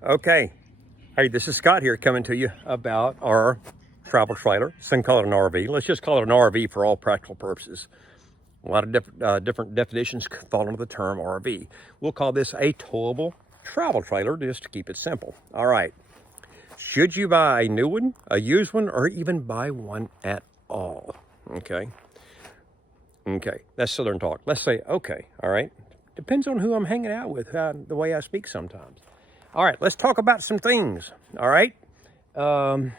Okay. Hey, this is Scott here coming to you about our travel trailer. Some call it an RV. Let's just call it an RV for all practical purposes. A lot of different definitions fall under the term RV. We'll call this a towable travel trailer just to keep it simple. All right. Should you buy a new one, a used one, or even buy one at all? Okay. Okay. That's Southern talk. Let's say, okay. All right. Depends on who I'm hanging out with, the way I speak sometimes. All right, let's talk about some things, all right? Whether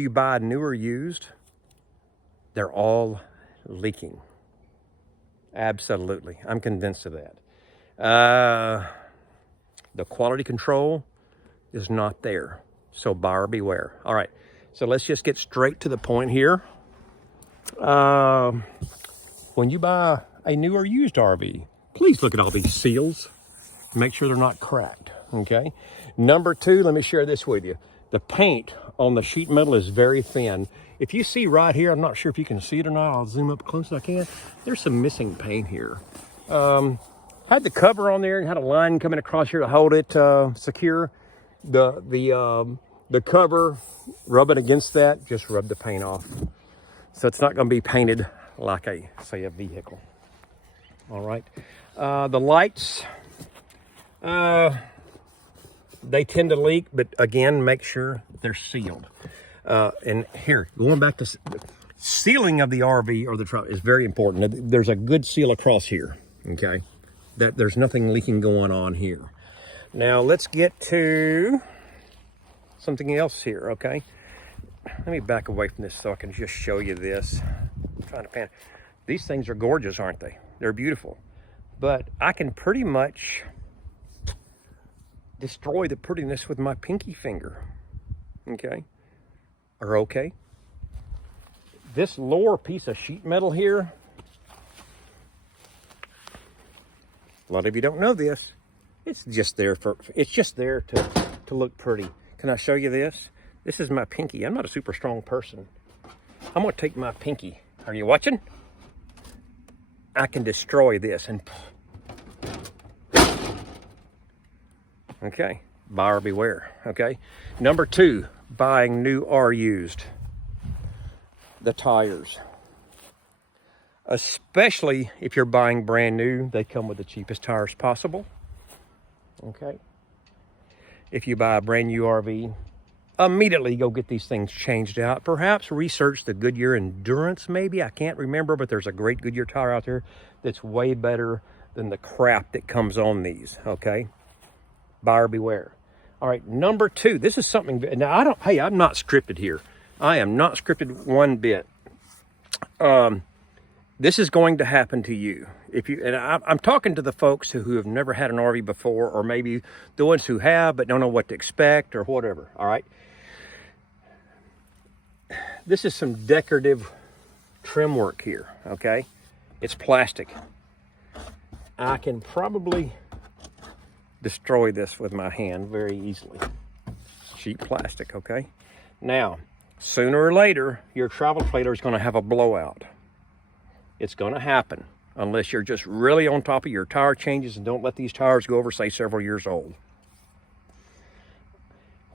you buy new or used, they're all leaking. Absolutely, I'm convinced of that. The quality control is not there, so buyer beware. All right, so let's just get straight to the point here. When you buy a new or used RV, please look at all these seals. Make sure they're not cracked, okay? Number two, let me share this with you. The paint on the sheet metal is very thin. If you see right here, I'm not sure if you can see it or not. I'll zoom up close as I can. There's some missing paint here. Had the cover on there and had a line coming across here to hold it secure. The cover, rub it against that, just rub the paint off. So it's not gonna be painted like say a vehicle. All right, the lights, they tend to leak, but again, make sure they're sealed. And here, going back to sealing of the RV or the truck is very important. There's a good seal across here, okay? That there's nothing leaking going on here. Now let's get to something else here, okay? Let me back away from this so I can just show you this. I'm trying to pan. These things are gorgeous, aren't they? They're beautiful. But I can pretty much destroy the prettiness with my pinky finger, okay? Or okay. This lower piece of sheet metal here, a lot of you don't know this, it's just there to look pretty. Can I show you this? This is my pinky. I'm not a super strong person. I'm gonna take my pinky. Are you watching? I can destroy this and okay, buyer beware, okay? Number two, buying new or used. The tires. Especially if you're buying brand new, they come with the cheapest tires possible, okay? If you buy a brand new RV, immediately go get these things changed out. Perhaps research the Goodyear Endurance maybe, I can't remember, but there's a great Goodyear tire out there that's way better than the crap that comes on these, okay? Buyer beware. All right, number two, this is something, now I'm not scripted here. I am not scripted one bit. This is going to happen to you. I'm talking to the folks who have never had an RV before, or maybe the ones who have but don't know what to expect or whatever, all right? This is some decorative trim work here, okay? It's plastic. I can probably destroy this with my hand very easily. Cheap plastic, okay? Now, sooner or later, your travel trailer is gonna have a blowout. It's gonna happen unless you're just really on top of your tire changes and don't let these tires go over, say, several years old.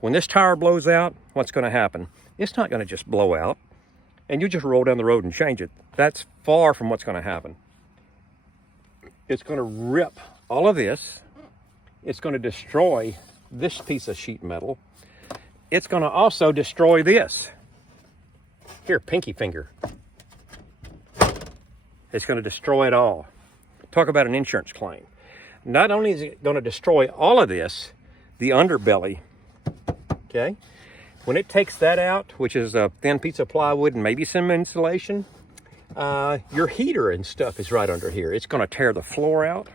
When this tire blows out, what's gonna happen? It's not gonna just blow out and you just roll down the road and change it. That's far from what's gonna happen. It's gonna rip all of this. It's gonna destroy this piece of sheet metal. It's gonna also destroy this. Here, pinky finger. It's gonna destroy it all. Talk about an insurance claim. Not only is it gonna destroy all of this, the underbelly, okay? When it takes that out, which is a thin piece of plywood and maybe some insulation, your heater and stuff is right under here. It's gonna tear the floor out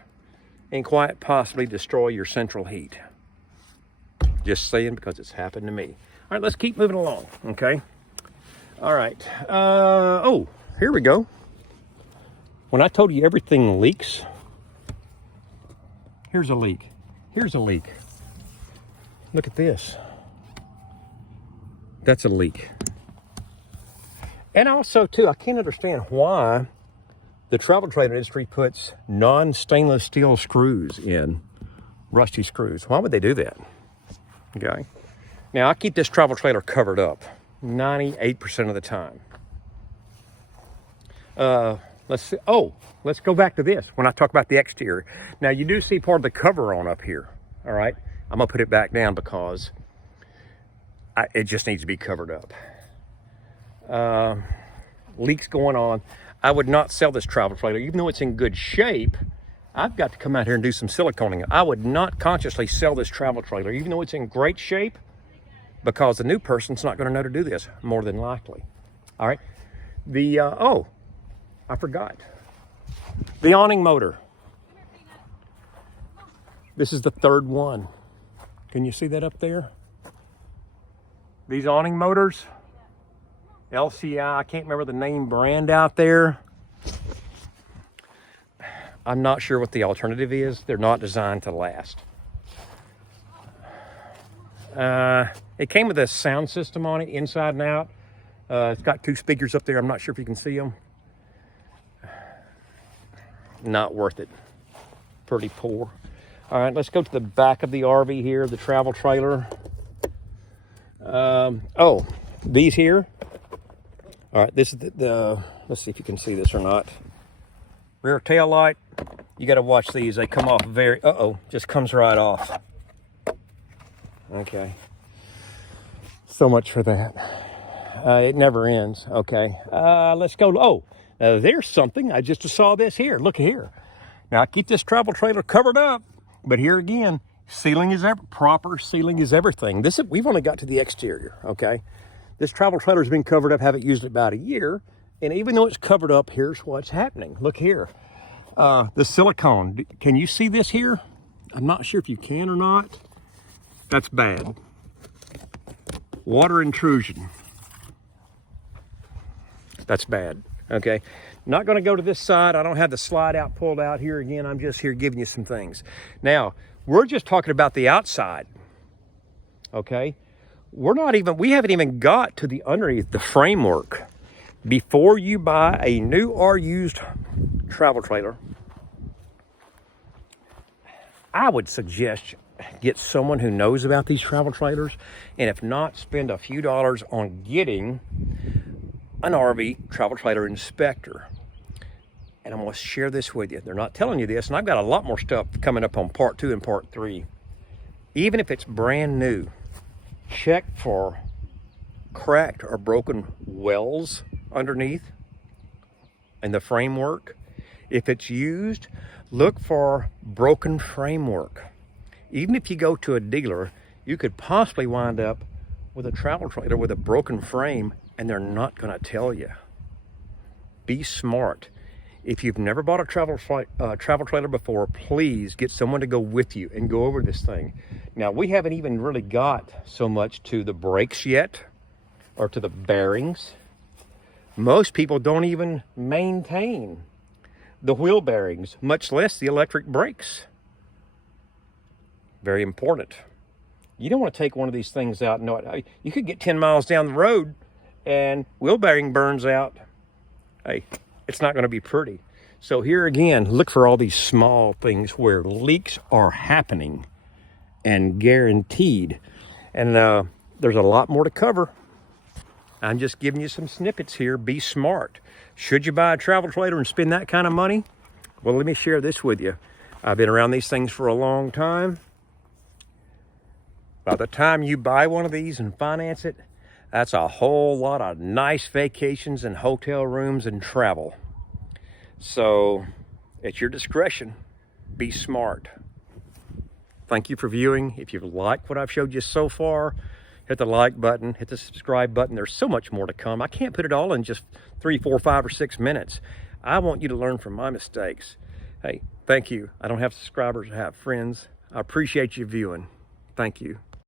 and quite possibly destroy your central heat. Just saying, because it's happened to me. All right, let's keep moving along, okay? All right, oh, here we go. When I told you everything leaks, here's a leak. Here's a leak. Look at this. That's a leak. And also, too, I can't understand why the travel trailer industry puts non-stainless steel screws in. rusty screws. Why would they do that? Okay. Now, I keep this travel trailer covered up 98% of the time. Let's see. Oh, let's go back to this when I talk about the exterior. Now, you do see part of the cover on up here. All right. I'm going to put it back down because it just needs to be covered up. Leaks going on. I would not sell this travel trailer, even though it's in good shape. I've got to come out here and do some siliconing. I would not consciously sell this travel trailer, even though it's in great shape, because the new person's not going to know to do this, more than likely. All right. Oh, I forgot. The awning motor. This is the third one. Can you see that up there? These awning motors, LCI, I can't remember the name brand out there. I'm not sure what the alternative is. They're not designed to last. It came with a sound system on it, inside and out. It's got 2 speakers up there. I'm not sure if you can see them. Not worth it. Pretty poor. All right, let's go to the back of the RV here, the travel trailer. Oh, these here. All right, this is the let's see if you can see this or not. Rear tail light. You got to watch these. They come off very, just comes right off. Okay. So much for that. It never ends. Okay. Let's go. Oh, there's something. I just saw this here. Look here. Now, I keep this travel trailer covered up, but here again, sealing is proper sealing is everything. We've only got to the exterior. Okay. This travel trailer has been covered up. Haven't used it about a year. And even though it's covered up, here's what's happening. Look here. The silicone. Can you see this here? I'm not sure if you can or not. That's bad. Water intrusion. That's bad. Okay. Not going to go to this side. I don't have the slide out pulled out here again. I'm just here giving you some things. Now, we're just talking about the outside. Okay. We haven't even got to the underneath, the framework. Before you buy a new or used travel trailer, I would suggest get someone who knows about these travel trailers, and if not, spend a few dollars on getting an RV travel trailer inspector. And I'm going to share this with you. They're not telling you this, and I've got a lot more stuff coming up on part 2 and part 3. Even if it's brand new, check for cracked or broken wells underneath and the framework. If it's used, look for broken framework. Even if you go to a dealer, you could possibly wind up with a travel trailer with a broken frame, and they're not going to tell you. Be smart. If you've never bought a travel trailer before, please get someone to go with you and go over this thing. Now, we haven't even really got so much to the brakes yet, or to the bearings. Most people don't even maintain the wheel bearings, much less the electric brakes. Very important. You don't want to take one of these things out and know it. You could get 10 miles down the road and wheel bearing burns out. Hey, it's not going to be pretty. So here again, look for all these small things where leaks are happening and guaranteed. And there's a lot more to cover. I'm just giving you some snippets here. Be smart. Should you buy a travel trailer and spend that kind of money? Well, let me share this with you. I've been around these things for a long time. By the time you buy one of these and finance it, that's a whole lot of nice vacations and hotel rooms and travel. So, at your discretion, be smart. Thank you for viewing. If you like what I've showed you so far, hit the like button, hit the subscribe button. There's so much more to come. I can't put it all in just 3, 4, 5, or 6 minutes. I want you to learn from my mistakes. Hey, thank you. I don't have subscribers, I have friends. I appreciate you viewing. Thank you.